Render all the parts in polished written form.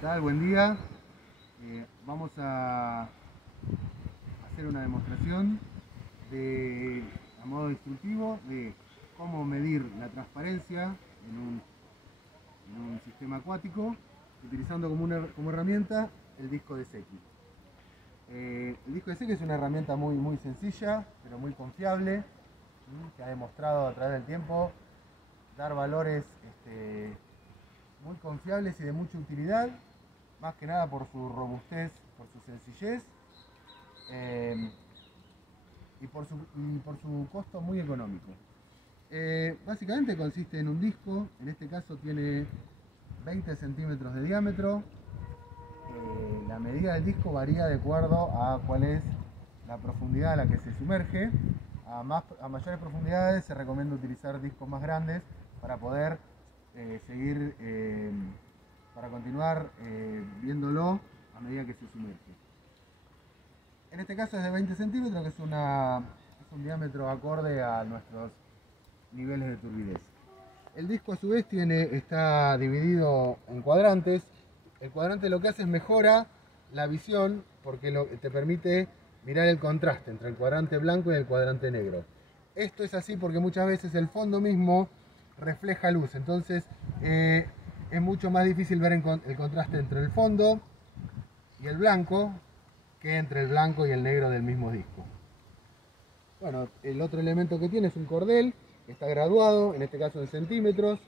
tal? Buen día. Vamos a hacer una demostración a modo instructivo de cómo medir la transparencia en un sistema acuático utilizando como herramienta el disco de Secchi. El disco de Secchi es una herramienta muy sencilla, pero muy confiable, que ha demostrado a través del tiempo dar valores muy confiables y de mucha utilidad, más que nada por su robustez, por su sencillez y por su costo muy económico. Básicamente consiste en un disco, en este caso tiene 20 centímetros de diámetro. La medida del disco varía de acuerdo a cuál es la profundidad a la que se sumerge. A mayores profundidades se recomienda utilizar discos más grandes para poder para continuar viéndolo a medida que se sumerge. En este caso es de 20 centímetros, que es un diámetro acorde a nuestros niveles de turbidez. El disco a su vez está dividido en cuadrantes. El cuadrante lo que hace es mejora la visión porque te permite mirar el contraste entre el cuadrante blanco y el cuadrante negro. Esto es así porque muchas veces el fondo mismo refleja luz, entonces es mucho más difícil ver el contraste entre el fondo y el blanco que entre el blanco y el negro del mismo disco. Bueno, el otro elemento que tiene es un cordel, que está graduado, en este caso en centímetros.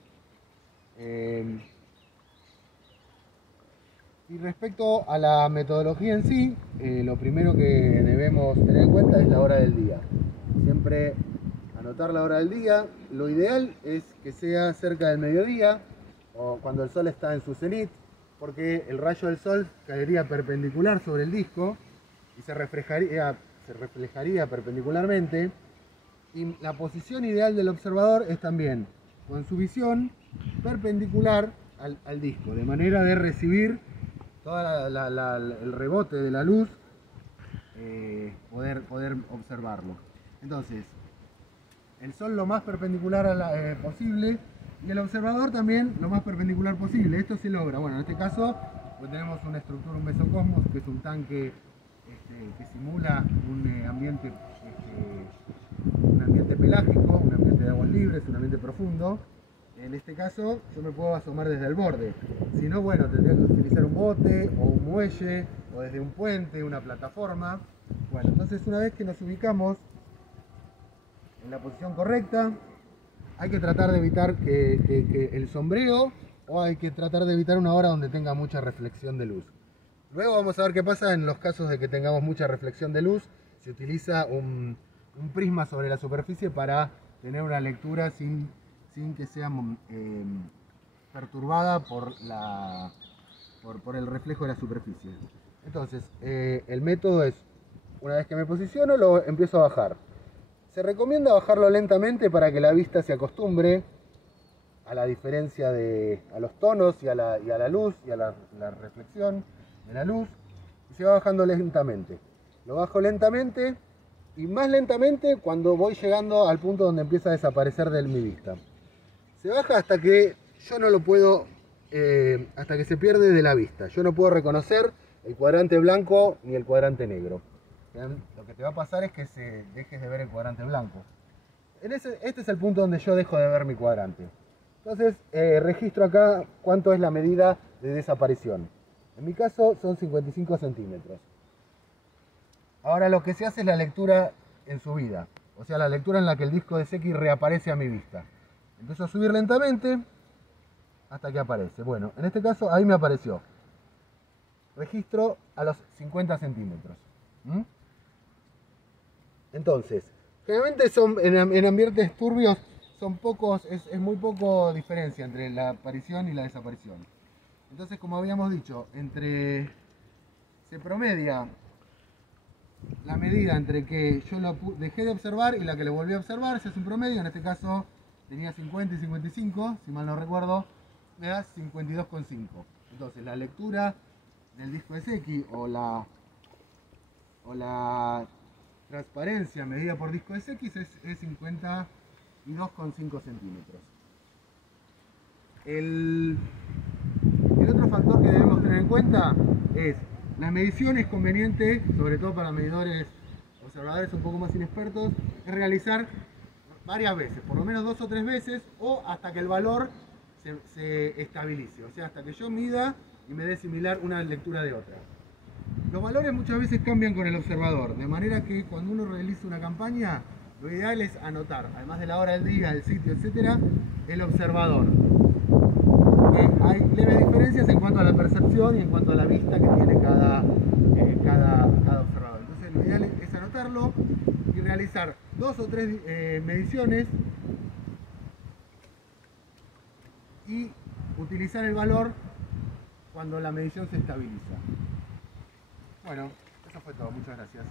Y respecto a la metodología en sí, lo primero que debemos tener en cuenta es la hora del día. Siempre anotar la hora del día. Lo ideal es que sea cerca del mediodía o cuando el sol está en su cenit, porque el rayo del sol caería perpendicular sobre el disco y se reflejaría perpendicularmente. Y la posición ideal del observador es también con su visión perpendicular al disco, de manera de recibir todo el rebote de la luz, poder observarlo. Entonces, el sol lo más perpendicular posible y el observador también lo más perpendicular posible. Esto se logra, bueno, en este caso pues tenemos una estructura, un mesocosmos, que es un tanque que simula un ambiente pelágico, un ambiente de aguas libres, un ambiente profundo. En este caso yo me puedo asomar desde el borde, si no, bueno, tendría que utilizar un bote o un muelle o desde un puente, una plataforma. Bueno, entonces una vez que nos ubicamos en la posición correcta, hay que tratar de evitar que el sombreo, o hay que tratar de evitar una hora donde tenga mucha reflexión de luz. Luego vamos a ver qué pasa en los casos de que tengamos mucha reflexión de luz. Se utiliza un prisma sobre la superficie para tener una lectura sin que sea perturbada por el reflejo de la superficie. Entonces, el método es, una vez que me posiciono, lo empiezo a bajar. Se recomienda bajarlo lentamente para que la vista se acostumbre a la diferencia a los tonos y a la luz y a la reflexión de la luz. Y se va bajando lentamente. Lo bajo lentamente y más lentamente cuando voy llegando al punto donde empieza a desaparecer de mi vista. Se baja hasta que yo no lo puedo, hasta que se pierde de la vista. Yo no puedo reconocer el cuadrante blanco ni el cuadrante negro. Lo que te va a pasar es que dejes de ver el cuadrante blanco. Este es el punto donde yo dejo de ver mi cuadrante. Entonces registro acá cuánto es la medida de desaparición. En mi caso son 55 centímetros. Ahora lo que se hace es la lectura en subida. O sea, la lectura en la que el disco de Secchi reaparece a mi vista. Empiezo a subir lentamente hasta que aparece. Bueno, en este caso ahí me apareció. Registro a los 50 centímetros. Entonces, generalmente en ambientes turbios son pocos, es muy poco diferencia entre la aparición y la desaparición. Entonces, como habíamos dicho, se promedia la medida entre que yo lo dejé de observar y la que le volví a observar, se hace un promedio. En este caso tenía 50 y 55, si mal no recuerdo, me da 52,5. Entonces, la lectura del disco de Secchi o la transparencia medida por disco de Secchi es 52,5 centímetros. El otro factor que debemos tener en cuenta es la medición es conveniente, sobre todo para medidores, observadores un poco más inexpertos, es realizar varias veces, por lo menos 2 o 3 veces, o hasta que el valor se estabilice, o sea, hasta que yo mida y me dé similar una lectura de otra. Los valores muchas veces cambian con el observador, de manera que cuando uno realiza una campaña, lo ideal es anotar, además de la hora del día, el sitio, etcétera, el observador. Hay leves diferencias en cuanto a la percepción y en cuanto a la vista que tiene cada observador. Entonces lo ideal es anotarlo y realizar 2 o 3 mediciones y utilizar el valor cuando la medición se estabiliza. Bueno, eso fue todo. Muchas gracias.